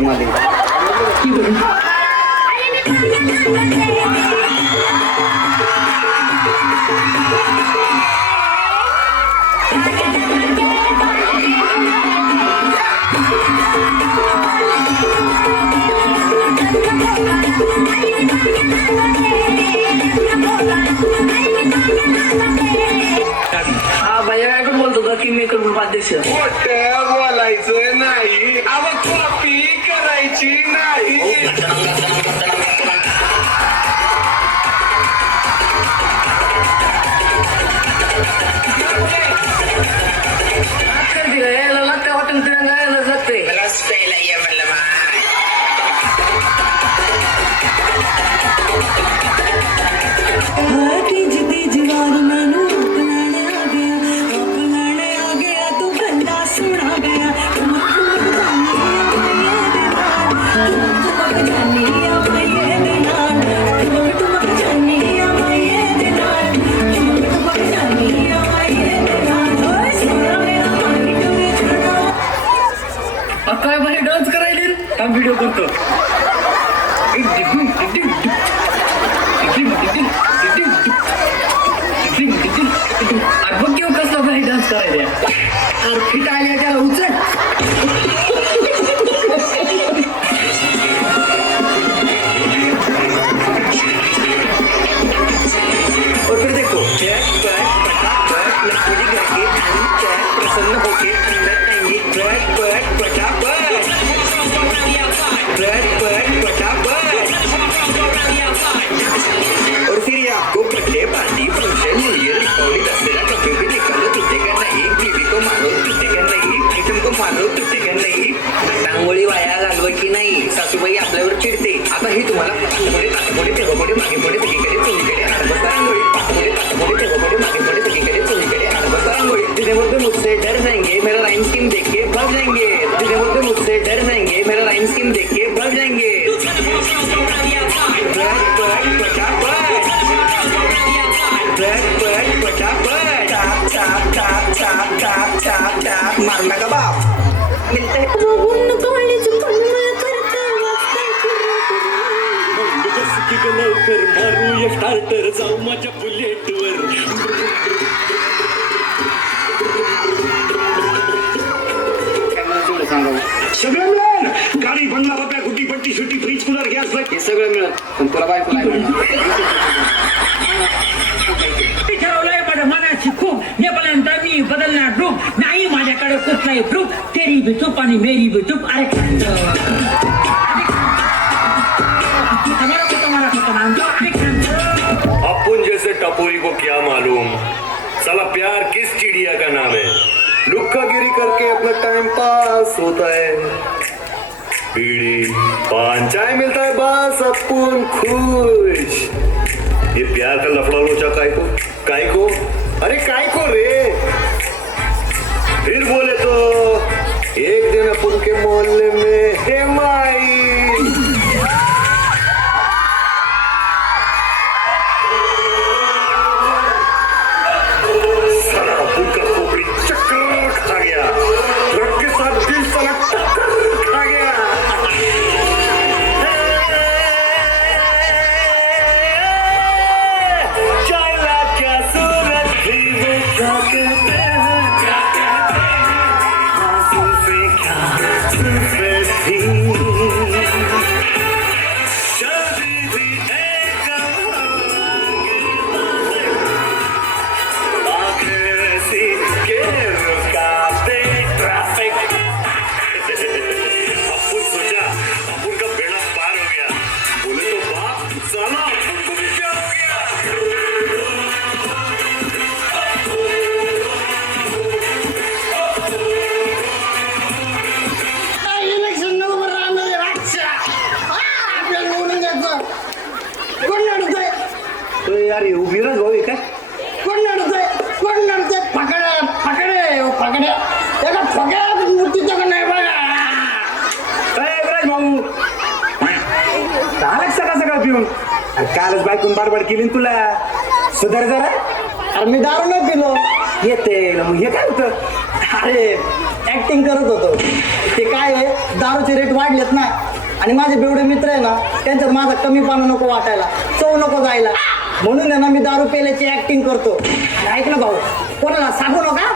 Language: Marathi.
तुम्हाला हा भैया काय पण बोलतो का की मी करून अध्यक्ष मोठं बोलायचं नाही अव कॉपी करायची नाही यायला लागते हॉटेल तिरंगा यायला जाते काय भाई डान्स करायले हा व्हिडिओ करतो बघ केव्हा कसला भाई डान्स करायला फिट आल्या त्याला उचल और फिर देखो चेक बैक फटाफट लकड़ी करके चेक प्रसन्न होके अंदर आएंगे बैक बैक फटाफट बैक बैक फटाफट और फिर ये आपको birthday party function new year Deepawali Dussehra कभी भी निकालो टूटे का नहीं बीवी को मारो टूटे का नहीं आइटम को मारो टूटे का नहीं रांगोळी वाया घालवायची नाही सासूबाई आपल्यावर चिडते आता ही तुम्हाला पाठपुढे तेव्हापुढे मागे पुढे सगळीकडे चोहीकडे आडबस्ता रांगोळी पाठपुढे तेव्हापुढे मागे पुढे सगळीकडे चोहीकडे आडबस्ता रांगोळी जिसे बोलते मुझसे डर जाएंगे मेरा राइम स्कीम देख के भाग जाएंगे जिसे बोलते मुझसे डर जाएंगे मेरा राइम स्कीम देख के भाग जाएंगे मारना का बाप मिलते लवकर मारू एक स्टार्टर जाऊ माझ्या बुलेटवर सगळं मिळेल गाडी बंगला बप्या गुड्डी पट्टी सुट्टी फ्रीज कूलर गॅस हे सगळं मिळत पण तुला बायको नाही ठरवलंय माझ्या मनाची खूप नेपाळ्यांचा मी बदलणार रूप नाही माझ्याकडे कुठलाही प्रूफ तेरी भी चूप आणि मेरी भी चूप अपन जैसे टपोरी को क्या मालूम साला प्यार किस चिड़िया का नाम है लुक्कागिरी करके अपना टाइम पास होता है बीड़ी पान चाय मिलता है बस अपन खुश ये प्यार का लफड़ा लोचा काय को अरे काय को रे फिर बोले तो एक दिन अपन के मोहल्ले में हे माई यार विराज भाऊ आहे काय कोण नडतंय पकडे एका फकड्या मूर्तीचं का नाही बघा विराज भाऊ झालं सकाळ पिऊन कालच बायकून बाडबाड केली ना तुला सुधार जरा अरे मी दारू नाही पिलो येते मग हे काय होतं अरे ऍक्टिंग करत होतो. ते काय आहे, दारूचे रेट वाढलेत ना, आणि माझे बेवडे मित्र आहे ना, त्यांच्यात माझा कमीपणा नको वाटायला, चव नको जायला, म्हणून आहे ना मी दारू पेल्याची ऍक्टिंग करतो. आणि ऐक ना भाऊ, कोणाला सांगू नका.